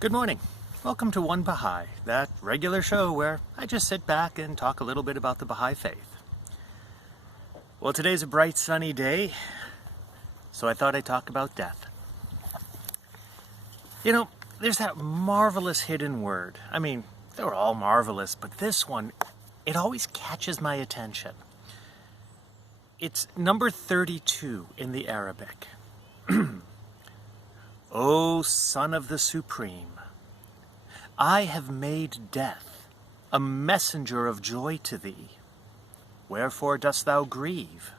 Good morning. Welcome to One Baha'i, that regular show where I just sit back and talk a little bit about the Baha'i faith. Well, today's a bright sunny day, so I thought I'd talk about death. You know, there's that marvelous hidden word. I mean, they're all marvelous, but this one, it always catches my attention. It's number 32 in the Arabic. O Son of the Supreme, I have made death a messenger of joy to thee. Wherefore dost thou grieve?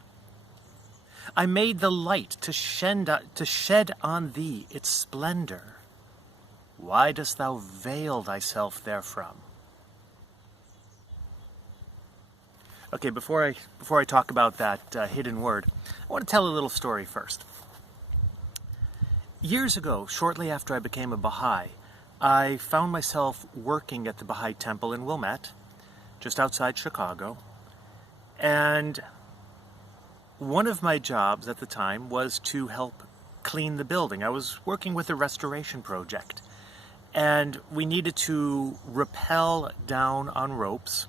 I made the light to shed on thee its splendor. Why dost thou veil thyself therefrom? Okay, before I talk about that hidden word, I want to tell a little story first. Years ago, shortly after I became a Baha'i, I found myself working at the Baha'i temple in Wilmette, just outside Chicago, and one of my jobs at the time was to help clean the building. I was working with a restoration project, and we needed to rappel down on ropes,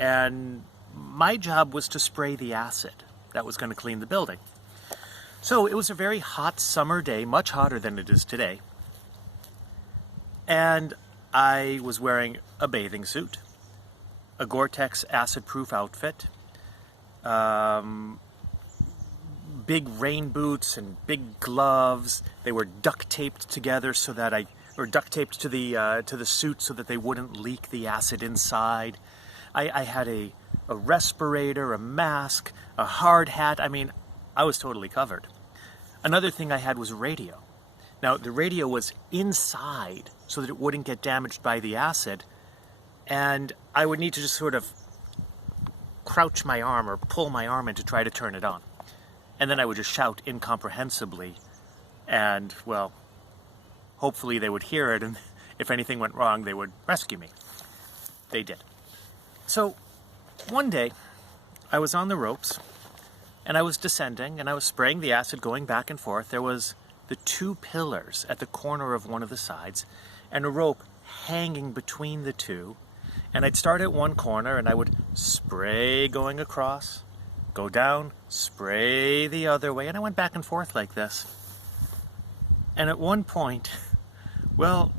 and my job was to spray the acid that was going to clean the building. So it was a very hot summer day, much hotter than it is today. And I was wearing a bathing suit, a Gore-Tex acid-proof outfit, big rain boots and big gloves. They were duct taped together duct taped to the suit so that they wouldn't leak the acid inside. I had a respirator, a mask, a hard hat. I mean, I was totally covered. Another thing I had was a radio. Now, the radio was inside so that it wouldn't get damaged by the acid, and I would need to just sort of crouch my arm or pull my arm in to try to turn it on. And then I would just shout incomprehensibly, and, well, hopefully they would hear it, and if anything went wrong, they would rescue me. They did. So, one day, I was on the ropes, and I was descending, and I was spraying the acid going back and forth. There was the two pillars at the corner of one of the sides, and a rope hanging between the two. And I'd start at one corner, and I would spray going across, go down, spray the other way, and I went back and forth like this. And at one point, well,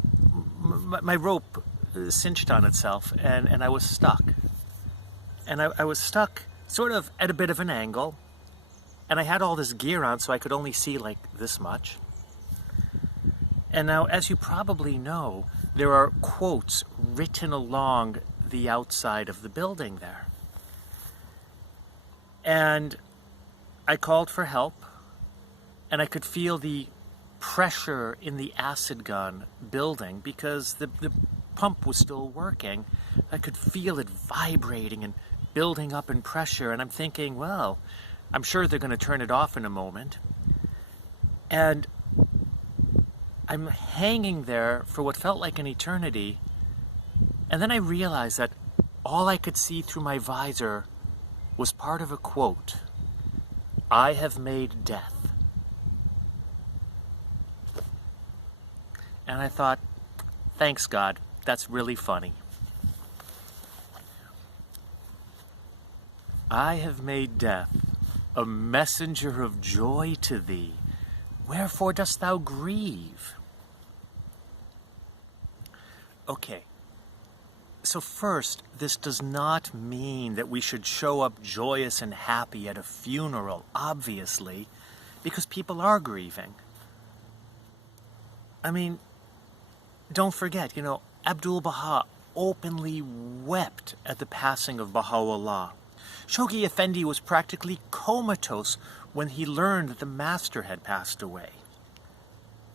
my rope cinched on itself, and I was stuck. And I was stuck sort of at a bit of an angle, and I had all this gear on, so I could only see like this much. And now, as you probably know, there are quotes written along the outside of the building there. And I called for help, and I could feel the pressure in the acid gun building because the pump was still working. I could feel it vibrating and building up in pressure, and I'm thinking, well, I'm sure they're going to turn it off in a moment. And I'm hanging there for what felt like an eternity, and then I realized that all I could see through my visor was part of a quote. I have made death. And I thought, thanks God, that's really funny. I have made death a messenger of joy to thee. Wherefore dost thou grieve? Okay, so first, this does not mean that we should show up joyous and happy at a funeral, obviously, because people are grieving. I mean, don't forget, Abdul-Baha openly wept at the passing of Baha'u'llah. Shoghi Effendi was practically comatose when he learned that the master had passed away.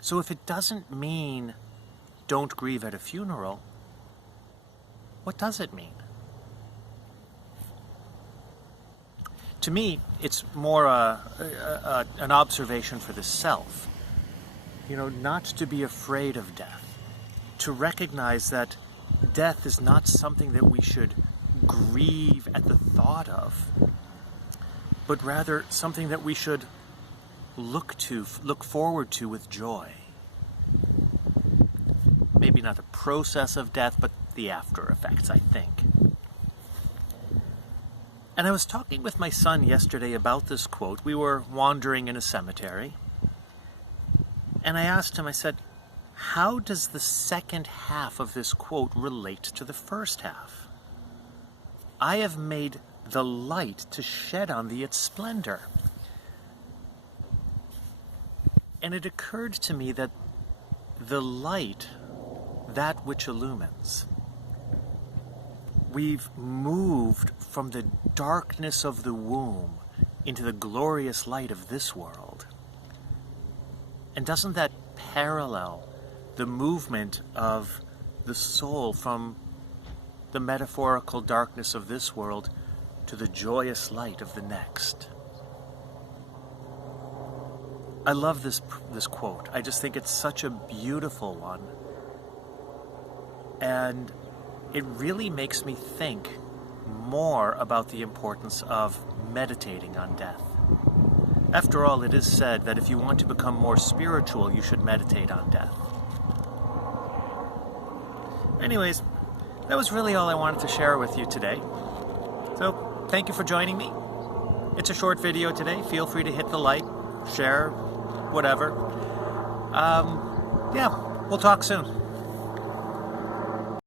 So if it doesn't mean don't grieve at a funeral, what does it mean? To me, it's more an observation for the self. Not to be afraid of death. To recognize that death is not something that we should grieve at the thought of, but rather something that we should look forward to with joy. maybe not the process of death, but the after effects, I think. And I was talking with my son yesterday about this quote. We were wandering in a cemetery, and I asked him, I said, how does the second half of this quote relate to the first half? I have made the light to shed on thee its splendor. And it occurred to me that the light, that which illumines, we've moved from the darkness of the womb into the glorious light of this world. And doesn't that parallel the movement of the soul from the metaphorical darkness of this world to the joyous light of the next? I love this quote. I just think it's such a beautiful one. And it really makes me think more about the importance of meditating on death. After all, it is said that if you want to become more spiritual, you should meditate on death. Anyways, that was really all I wanted to share with you today. So, thank you for joining me. It's a short video today. Feel free to hit the like, share, whatever. Yeah, we'll talk soon.